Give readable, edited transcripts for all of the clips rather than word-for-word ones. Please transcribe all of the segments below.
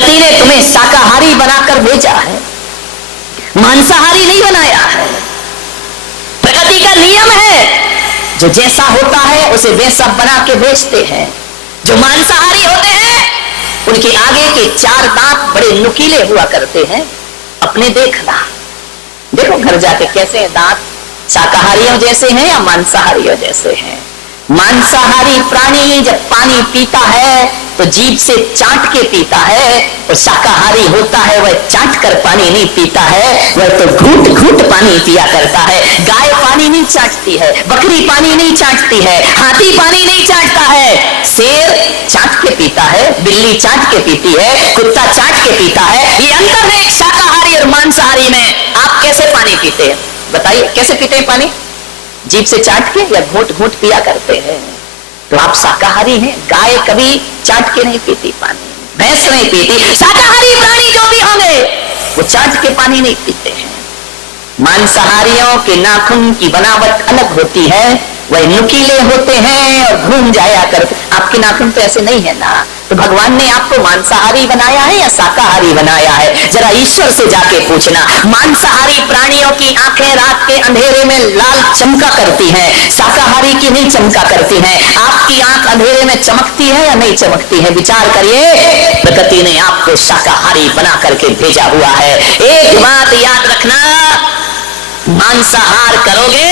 प्रकृति ने तुम्हें शाकाहारी बनाकर भेजा है, मांसाहारी नहीं बनाया है। प्रकृति का नियम है, जो जैसा होता है उसे वैसा बना के भेजते हैं। जो मांसाहारी होते हैं उनके आगे के 4 दांत बड़े नुकीले हुआ करते हैं। अपने देखना, देखो घर जाके कैसे हैं दांत, शाकाहारियों जैसे हैं या मांसाहारियों जैसे हैं। मांसाहारी प्राणी जब पानी पीता है तो जीभ से चाट के पीता है, और शाकाहारी होता है वह चाट कर पानी नहीं पीता है, वह तो घूट घूट पानी पिया करता है। गाय पानी नहीं चाटती है, बकरी पानी नहीं चाटती है, हाथी पानी नहीं चाटता है, शेर चाट के पीता है, बिल्ली चाट के पीती है, कुत्ता चाट के पीता है। ये अंतर है एक शाकाहारी और मांसाहारी में। आप कैसे पानी पीते हैं बताइए, कैसे पीते हैं पानी? जीभ से चाट के या घूट घूट पिया करते हैं? तो आप शाकाहारी हैं। गाय कभी चाट के नहीं पीती पानी, भैंस नहीं पीती। शाकाहारी प्राणी जो भी होंगे वो चाट के पानी नहीं पीते हैं। मांसाहारियों के नाखून की बनावट अलग होती है, वह नुकीले होते हैं और घूम जाया करते। आपके नाखून तो ऐसे नहीं है ना, तो भगवान ने आपको मांसाहारी बनाया है या शाकाहारी बनाया है? जरा ईश्वर से जाके पूछना। मांसाहारी प्राणियों की आंखें रात के अंधेरे में लाल चमका करती हैं, शाकाहारी की नहीं चमका करती हैं। आपकी आंख अंधेरे में चमकती है या नहीं चमकती है? विचार करिए। प्रकृति ने आपको शाकाहारी बना करके भेजा हुआ है। एक बात याद रखना, मांसाहार करोगे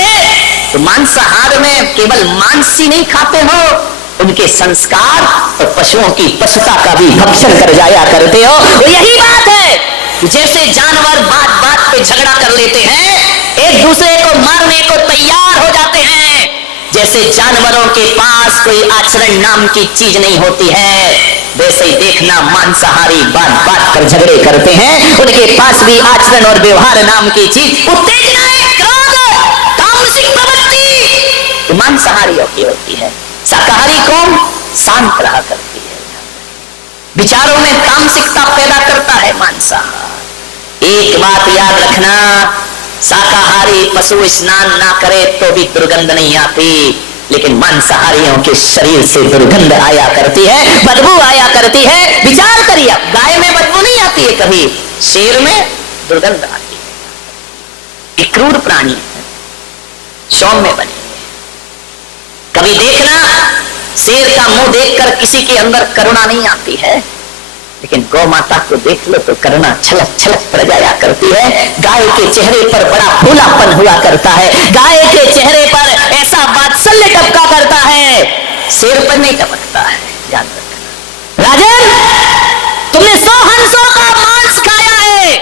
तो मांसाहार में केवल मांस ही नहीं खाते हो, उनके संस्कार और पशुओं की पशुता का भी भक्षण कर जाया करते हो। यही बात है, जैसे जानवर बात बात पे झगड़ा कर लेते हैं, एक दूसरे को मारने को तैयार हो जाते हैं, जैसे जानवरों के पास कोई आचरण नाम की चीज नहीं होती है, वैसे ही देखना मांसाहारी बात बात पर झगड़े करते हैं, उनके पास भी आचरण और व्यवहार नाम की चीज, उत्तेजनाएं, क्रोध, तामसिक प्रवृत्ति मांसाहारियों की होती है। शाकाहारी कौन? शांत रहा करती है, विचारों में तामसिकता पैदा करता है मांसाहार। एक बात याद रखना, शाकाहारी पशु स्नान ना करे तो भी दुर्गंध नहीं आती, लेकिन मांसाहारियों के शरीर से दुर्गंध आया करती है, बदबू आया करती है। विचार करिए, गाय में बदबू नहीं आती है कभी, शेर में दुर्गंध आती है। एक क्रूर प्राणी है, सौम्य बनी। कभी देखना, शेर का मुंह देखकर किसी के अंदर करुणा नहीं आती है, लेकिन गौ माता को देख लो तो करुणा छलक छलक पड़ जाया करती है। गाय के चेहरे पर बड़ा फूलापन हुआ करता है, गाय के चेहरे पर ऐसा वात्सल्य टपका करता है, शेर पर नहीं टपकता है। याद रखना। राजन, तुमने 100 हंसों का मांस खाया है,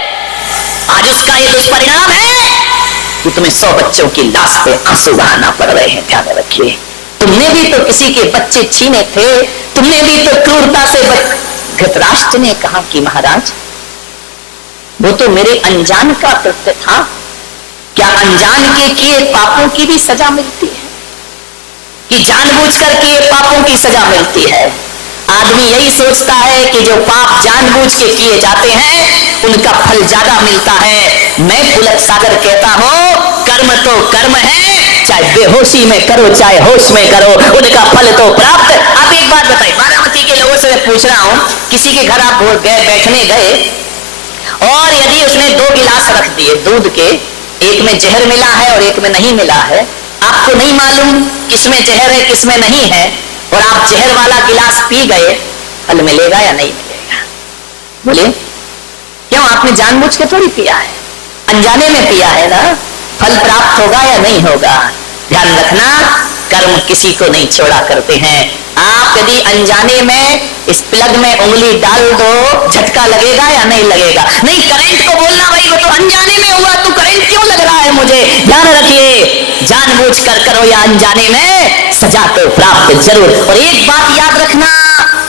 आज उसका ये दुष्परिणाम है कि तुम्हें 100 बच्चों की लाश पे आंसू बहाना पड़ रहे हैं। ध्यान रखिए, तुमने भी तो किसी के बच्चे छीने थे, तुमने भी तो क्रूरता से धृतराष्ट्र ने कहा कि महाराज वो तो मेरे अनजान का कृत्य था, क्या अनजान के किए पापों की भी सजा मिलती है कि जानबूझकर किए पापों की सजा मिलती है? आदमी यही सोचता है कि जो पाप जानबूझ के किए जाते हैं उनका फल ज्यादा मिलता है। मैं पुलक सागर कहता हूं, कर्म तो कर्म है, चाहे बेहोशी में करो चाहे होश में करो, उनका फल तो प्राप्त। आप एक बात बताइए, बारामती के लोगों से मैं पूछ रहा हूं, किसी के घर आप गए, बैठने गए, और यदि उसने 2 गिलास रख दिए दूध के, एक में जहर मिला है और एक में नहीं मिला है, आपको नहीं मालूम किसमें जहर है किसमें नहीं है, और आप जहर वाला गिलास पी गए, फल मिलेगा या नहीं मिलेगा? बोलिए, क्यों? आपने जानबूझ के थोड़ी पिया है, अनजाने में पिया है ना, फल प्राप्त होगा या नहीं होगा? ध्यान रखना, कर्म किसी को नहीं छोड़ा करते हैं। आप यदि अनजाने में इस प्लग में उंगली डाल दो, झटका लगेगा या नहीं लगेगा? नहीं, करंट को बोलना भाई वो तो अनजाने में हुआ, तो करंट क्यों लग रहा है मुझे? ध्यान रखिए, जानबूझ कर करो या अनजाने में, सजा तो प्राप्त जरूर। और एक बात याद रखना,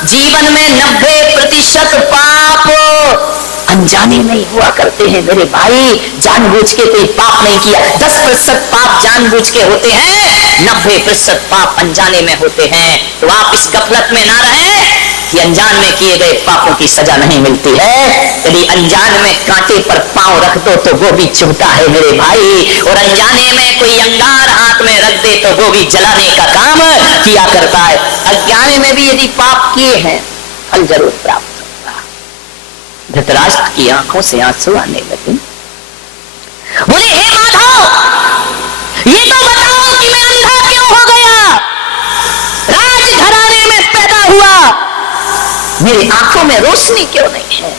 जीवन में 90% पाप अनजाने नहीं हुआ करते हैं मेरे भाई, जानबूझ के कोई पाप नहीं किया। 10% पाप जानबूझ के होते हैं, 90% पाप अनजाने में होते हैं। तो आप इस गफलत में ना रहें कि अनजान में किए गए पापों की सजा नहीं मिलती है। यदि अनजान में कांटे पर पांव रख दो तो वो भी चुभता है मेरे भाई, और अनजाने में कोई अंगार हाथ में रख दे तो वो भी जलाने का काम किया करता है। अज्ञान में भी यदि पाप किए हैं फल जरूर प्राप्त होगा। धृतराष्ट्र की आंखों से आंसू आने लगे। बोले हे माधव, ये तो बताओ कि मैं अंधा क्यों हो गया? राजघराने में पैदा हुआ, मेरी आंखों में रोशनी क्यों नहीं है?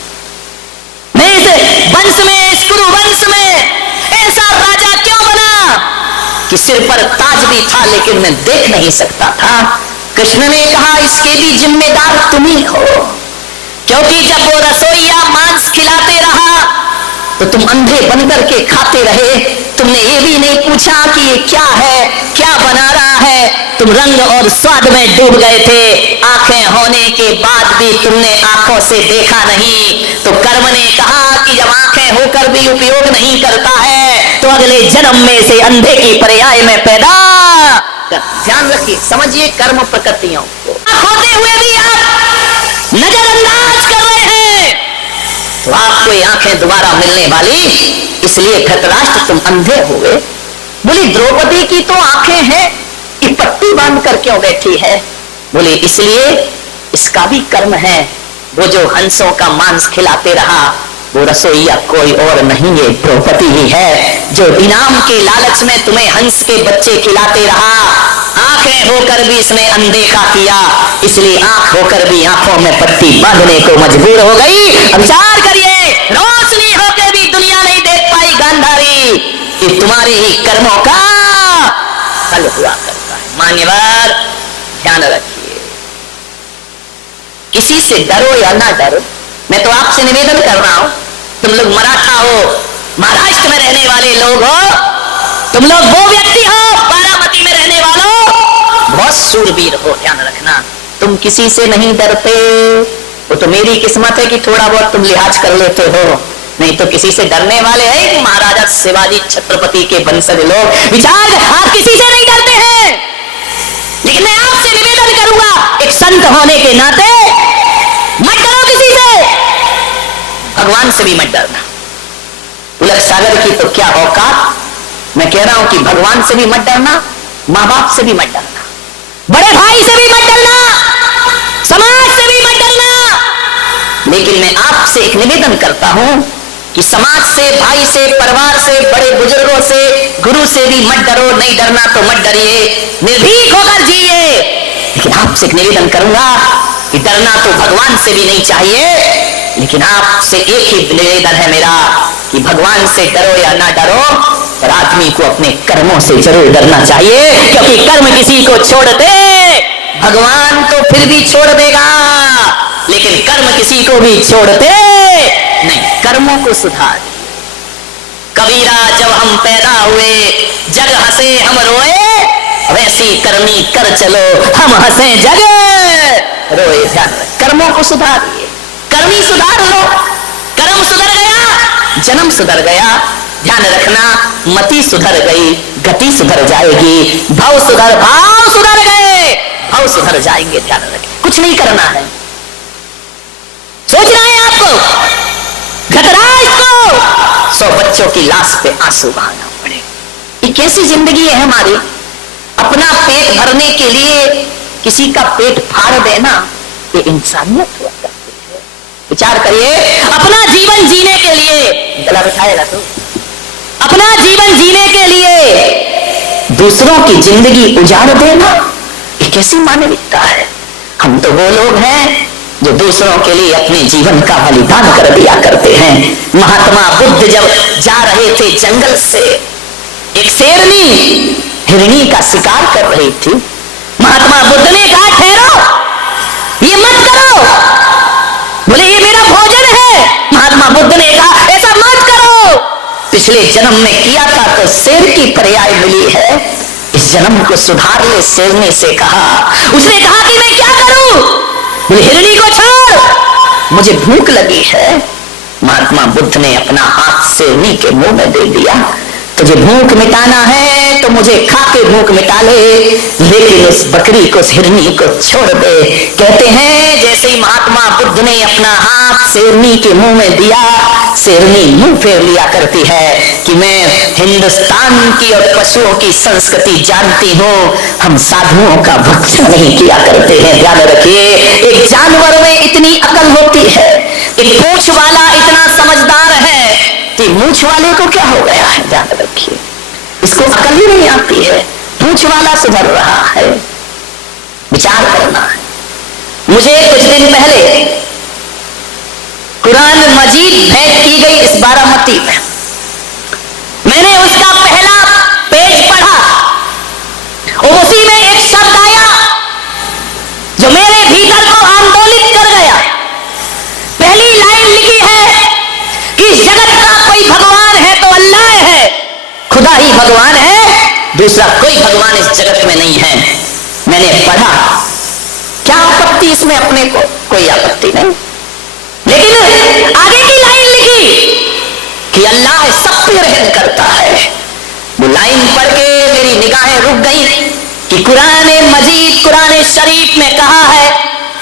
मैं इस वंश में, इस कुरु वंश में ऐसा राजा क्यों बना कि सिर पर ताज भी था लेकिन मैं देख नहीं सकता था? कृष्ण ने कहा इसके भी जिम्मेदार तुम ही हो, क्योंकि जब वो रसोइया मांस खिलाते रहा तो तुम अंधे बनकर के खाते रहे। तुमने ये भी नहीं पूछा कि ये क्या है, क्या बना रहा है। तुम रंग और स्वाद में डूब गए थे। आंखें होने के बाद भी तुमने आंखों से देखा नहीं। तो कर्म ने कहा कि जब आंखें होकर भी उपयोग नहीं करता है तो अगले जन्म में से अंधे की पर्याय में पैदा। ध्यान रखिए, समझिए कर्म प्रकृतियों को। होते हुए भी आप नजरअंदाज कर रहे हैं तो आपको आंखें दोबारा मिलने वाली, इसलिए धृतराष्ट्र तुम अंधे हुए। बोली द्रौपदी की तो आंखें हैं, ये पट्टी बांध कर क्यों बैठी है? बोले इसलिए इसका भी कर्म है। वो जो हंसों का मांस खिलाते रहा वो रसोईया कोई और नहीं, ये द्रौपदी ही है जो इनाम के लालच में तुम्हें हंस के बच्चे खिलाते रहा। आंखें होकर भी इसने अनदेखा किया, इसलिए आंख होकर भी आंखों में पट्टी बांधने को मजबूर हो गई। अब विचार करिए, रोशनी होकर भी दुनिया नहीं देख पाई गांधारी, ये तुम्हारे ही कर्मों का फल हुआ करता है। मान्यवर ध्यान रखिए, किसी से डरो या ना डरो, मैं तो आपसे निवेदन कर रहा हूं, तुम लोग मराठा हो, महाराष्ट्र में रहने वाले लोग हो, तुम लोग वो व्यक्ति हो बारामती में रहने वालों, बहुत शूरवीर हो। ध्यान रखना, तुम किसी से नहीं डरते। वो तो मेरी किस्मत है कि थोड़ा बहुत तुम लिहाज कर लेते हो, नहीं तो किसी से डरने वाले हैं महाराजा शिवाजी छत्रपति के वंशज लोग। विचार, आप किसी से नहीं डरते हैं, लेकिन मैं आपसे निवेदन करूंगा एक संत होने के नाते मत डरो किसी से, भगवान से भी मत डरना। उलट सागर की तो क्या औकात, मैं कह रहा हूं कि भगवान से भी मत डरना, मां बाप से भी मत डरना, बड़े भाई से भी मत डरना, समाज से भी मत डरना। लेकिन मैं आपसे एक निवेदन करता हूं कि समाज से, भाई से, परिवार से, बड़े बुजुर्गों से, गुरु से भी मत डरो। नहीं डरना तो मत डरिए, निर्भीक होकर जिए। लेकिन आपसे एक निवेदन करूंगा कि डरना तो भगवान से भी नहीं चाहिए, लेकिन आपसे एक ही निवेदन है मेरा कि भगवान से डरो या ना डरो, पर आदमी को अपने कर्मों से जरूर डरना चाहिए, क्योंकि कर्म किसी को छोड़ दे भगवान तो फिर भी छोड़ देगा, लेकिन कर्म किसी को भी छोड़ते नहीं। कर्मों को सुधार। कबीरा जब हम पैदा हुए जग हंसे हम रोए, वैसी करनी कर चलो हम हंसे जग रोए। ध्यान रख, कर्मों को सुधारिए, कर्मी सुधार लो, कर्म सुधर गया जन्म सुधर गया। ध्यान रखना, मति सुधर गई गति सुधर जाएगी, भाव सुधर गए भाव सुधर जाएंगे। ध्यान रखें, कुछ नहीं करना है, सोचना है आपको धृतराष्ट्र को 100 बच्चों की लाश पे आंसू बहाना पड़े। ये कैसी जिंदगी है हमारी? अपना पेट भरने के लिए किसी का पेट फाड़ देना, ये इंसानियत हुआ करती है। विचार करिए, अपना जीवन जीने के लिए गला बिठाएगा तो अपना जीवन जीने के लिए दूसरों की जिंदगी उजाड़ देना, ये कैसी मानविकता है? हम तो वो लोग हैं जो दूसरों के लिए अपने जीवन का बलिदान कर दिया करते हैं। महात्मा बुद्ध जब जा रहे थे जंगल से, एक शेरनी हिरनी का शिकार कर रही थी। महात्मा बुद्ध ने कहा ठहरो, ये मत करो। बोले ये मेरा भोजन है। महात्मा बुद्ध ने कहा ऐसा मत करो, पिछले जन्म में किया था तो शेर की पर्याय मिली है, इस जन्म को सुधार ले। शेरनी से कहा, उसने कहा कि मैं क्या करूं? बोले हिरनी को छोड़, मुझे भूख लगी है। महात्मा बुद्ध ने अपना हाथ शेरनी के मुंह में दे दिया, तुझे भूख मिटाना है तो मुझे खा के भूख मिटा ले, लेकिन उस बकरी को, उस हिरनी को छोड़ दे। कहते हैं जैसे ही महात्मा बुद्ध ने अपना हाथ शेरनी के मुंह में दिया, शेरनी मुंह फेर लिया करती है कि मैं हिंदुस्तान की और पशुओं की संस्कृति जानती हूँ, हम साधुओं का भक्षण नहीं किया करते हैं। ध्यान रखिए, एक जानवर में इतनी अकल होती है, कि पूंछ वाला इतना समझदार है कि मूंछ वाले को क्या हो गया है, ध्यान रखिए, इसको अकल ही नहीं आती है। पूंछ वाला सुधर रहा है, विचार करना है। मुझे कुछ दिन पहले कुरान मजीद भेंट की गई इस बारामती में, मैंने उसका पहला पेज पढ़ा और उसी में एक शब्द आया जो मेरे भीतर को आंदोलित कर गया। पहली लाइन लिखी है कि इस जगत का कोई भगवान है तो अल्लाह है, खुदा ही भगवान है, दूसरा कोई भगवान इस जगत में नहीं है। मैंने पढ़ा, क्या आपत्ति इसमें, अपने को कोई आपत्ति नहीं, लेकिन आगे की लाइन लिखी कि अल्लाह सब पे रहम करता है। वो लाइन पढ़ के मेरी निगाहें रुक गई कि कुरान मजीद, कुरान शरीफ में कहा है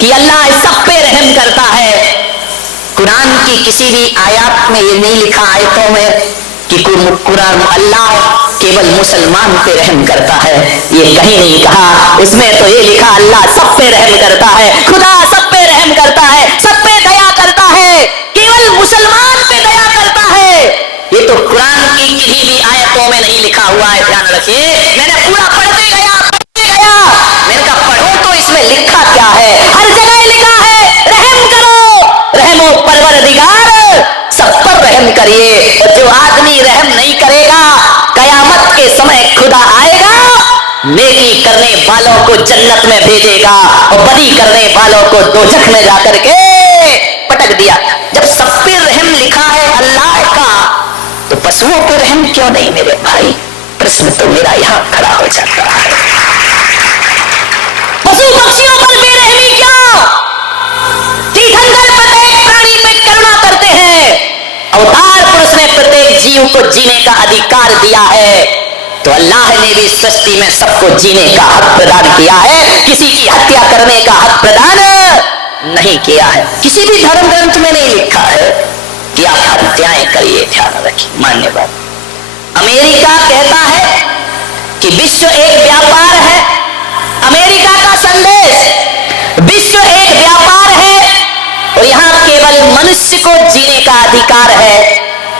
कि अल्लाह सब पे रहम करता है। कुरान की किसी भी आयत में ये नहीं लिखा, आयतों में, कि कुरान अल्लाह केवल मुसलमान पे रहम करता है, ये कहीं नहीं कहा। उसमें तो ये लिखा अल्लाह सब पे रहम करता है, खुदा सब पे रहम करता है, सब पे दया करता है, केवल मुसलमान पे दया करता है। ये तो कुरान की किसी भी आयतों में नहीं लिखा हुआ है, ध्यान रखिए। मैंने पूरा पढ़ते गया, मैंने कहा पढ़ो तो इसमें लिखा क्या है। हर जगह लिखा है रहम करो, रहमो परवरदिगार, सब पर रहम करिए। और जो आदमी रहम नहीं करेगा, कयामत के समय खुदा आएगा, नेकी करने वालों को जन्नत में भेजेगा और बदी करने वालों को दोजख में जाकर के पटक दिया। जब सब पे रहम लिखा है अल्लाह का, तो पशुओं पे रहम क्यों नहीं मेरे भाई? प्रश्न तो मेरा यहां खड़ा हो जाता है। पशु पक्षियों पर बेरहमी क्यों? तीर्थंकर प्रत्येक प्राणी पे करुणा करते हैं। अवतार पुरुष ने प्रत्येक जीव को जीने का अधिकार दिया है, तो अल्लाह ने भी सृष्टि में सबको जीने का हक प्रदान किया है, किसी की हत्या करने का हक प्रदान नहीं किया है। किसी भी धर्म ग्रंथ में नहीं लिखा है कि आप हत्याएं करिए, ध्यान रखिए। मान्यवाद अमेरिका कहता है कि विश्व एक व्यापार है। अमेरिका का संदेश, विश्व एक व्यापार है और यहाँ केवल मनुष्य को जीने का अधिकार है।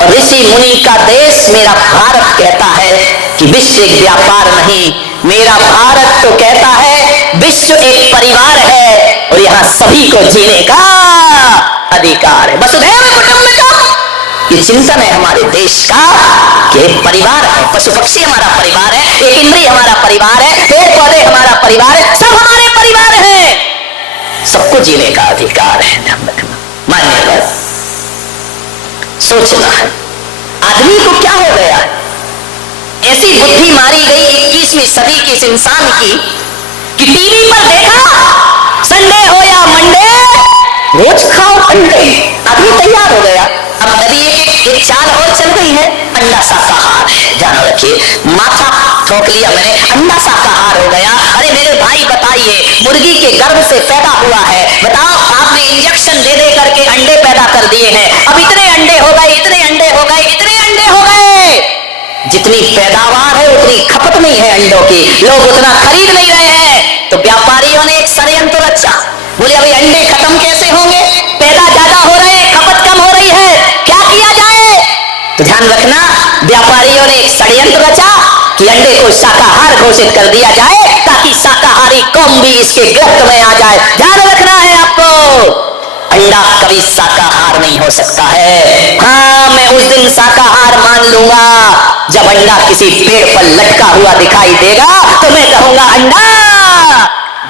और ऋषि मुनि का देश मेरा भारत कहता है कि विश्व एक व्यापार नहीं, मेरा भारत तो कहता है विश्व एक परिवार है और यहाँ सभी को जीने का अधिकार है। वसुधैव कुटुंबकम, ये चिंतन है हमारे देश का कि एक परिवार है, पशु पक्षी हमारा परिवार है, एक इंद्रिय हमारा परिवार है, पेड़ पौधे हमारा परिवार है, सब हमारे परिवार है, सबको जीने का अधिकार है। ध्यान रखना, मान्यवर सोचना है आदमी को क्या हो गया है। ऐसी बुद्धि मारी गई 21वीं सदी के इस इंसान की कि टीवी पर देखा संडे हो या मंडे, रोज खाओ अंडे, आदमी तैयार हो गया। अब नदी एक चाल और चल गई है, अंडा शाकाहार है। ध्यान रखिए, माथा ठोक लिया मैंने, अंडा शाकाहार हो गया। अरे मेरे भाई बताइए, मुर्गी के गर्भ से पैदा हुआ है, बताओ आपने इंजेक्शन दे दे करके अंडे पैदा कर दिए हैं। अब इतने अंडे हो गए, इतने अंडे हो गए, इतने अंडे हो गए, जितनी पैदावार है उतनी खपत नहीं है अंडों की, लोग उतना खरीद नहीं रहे हैं। तो व्यापारियों ने एक षड्यंत्र रचा, बोले अभी अंडे खत्म कैसे होंगे, पैदा ज्यादा हो रहे हैं, खपत कम हो रही है, क्या किया जाए। तो ध्यान रखना, व्यापारियों ने एक षड्यंत्र रचा कि अंडे को शाकाहार घोषित कर दिया जाए ताकि शाकाहारी कौम भी इसके गिरफ्त में आ जाए। ध्यान रखना है आपको, अंडा कभी शाकाहार नहीं हो सकता है। हाँ, मैं उस दिन शाकाहार मान लूंगा जब अंडा किसी पेड़ पर लटका हुआ दिखाई देगा, तो मैं कहूंगा अंडा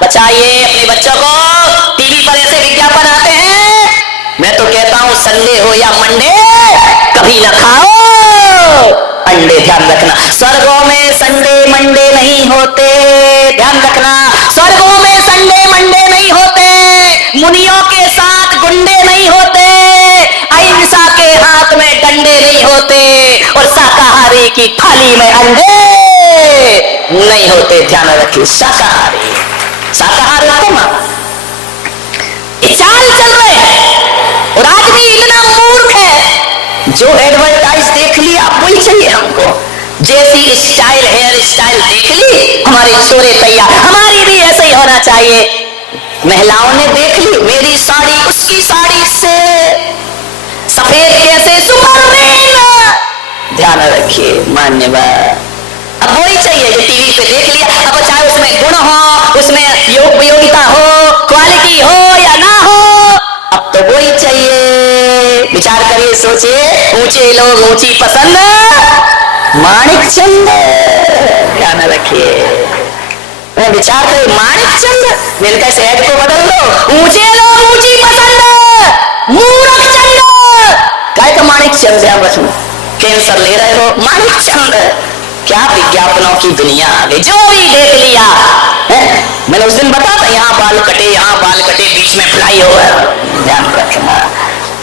बचाइए अपने बच्चों को। टीवी पर ऐसे विज्ञापन आते हैं, मैं तो कहता हूं संडे हो या मंडे कभी ना खाओ अंडे। ध्यान रखना, स्वर्गों में संडे मंडे नहीं होते। ध्यान रखना, स्वर्गों में संडे मंडे नहीं होते, मुनियों के साथ गुंडे नहीं होते, अहिंसा के हाथ में डंडे नहीं होते और शाकाहारी की थाली में अंडे नहीं होते। ध्यान रखिए, शाकाहारी शाकाहार उत्तम चाल चल रहे हैं और आदमी इतना मूर्ख है, जो एडवर्टाइज देख लिया वही चाहिए हमको, जैसी स्टाइल हेयर स्टाइल देख ली हमारे छोरे तैयार, हमारी भी ऐसे ही होना चाहिए। महिलाओं ने देख ली मेरी साड़ी उसकी साड़ी से ध्यान रखिए। मान्यवर अब वही चाहिए जो टीवी पे देख लिया, अब चाहे उसमें गुण हो, उसमें योग्यता हो, क्वालिटी हो या ना हो, अब तो वही चाहिए। विचार करिए, सोचिए, ऊंचे लोग ऊंची पसंद, माणिक चंद, ध्यान रखिए। मैं विचार करिए, माणिक चंद, मिलकर शहर को बदल दो, ऊंचे लोग ऊंची पसंद, मूर्ख चंद, काय का माणिक चंद है। बस कैंसर ले रहे हो, माणिक चंद, क्या विज्ञापनों की दुनिया आ गई, जो भी देख लिया है। मैंने उस दिन बताया था, यहाँ बाल कटे, यहाँ बाल कटे, बीच में फ्लाई ओवर, ध्यान रखना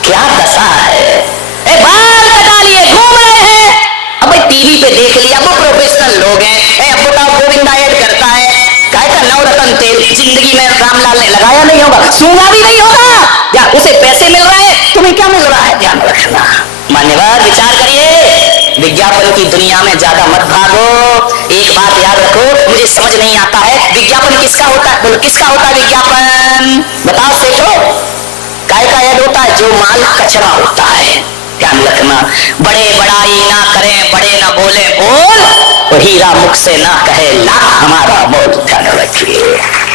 क्या दशा है। बाल कटा लिए घूम रहे हैं, अब भाई टीवी पे देख लिया, वो प्रोफेशनल लोग हैं। अब बताओ, गोविंदा ऐड करता है, काय का नवरत्न तेल, जिंदगी में रामलाल ने लगाया नहीं होगा, सूंघा भी नहीं होगा, या उसे पैसे मिल रहे हैं, तुम्हें क्या मिल रहा है, ध्यान रखना। मान्यवर विचार करिए, विज्ञापन की दुनिया में ज्यादा मत भागो। एक बात याद रखो, मुझे समझ नहीं आता है विज्ञापन किसका होता है, बोलो किसका होता है विज्ञापन, बताओ सेठो, काय का ऐड होता है, जो माल कचरा होता है, ध्यान रखना। बड़े बड़ाई ना करें, बड़े ना बोले बोल, तो हीरा मुख से ना कहे लाख हमारा मोल, ध्यान रखिए।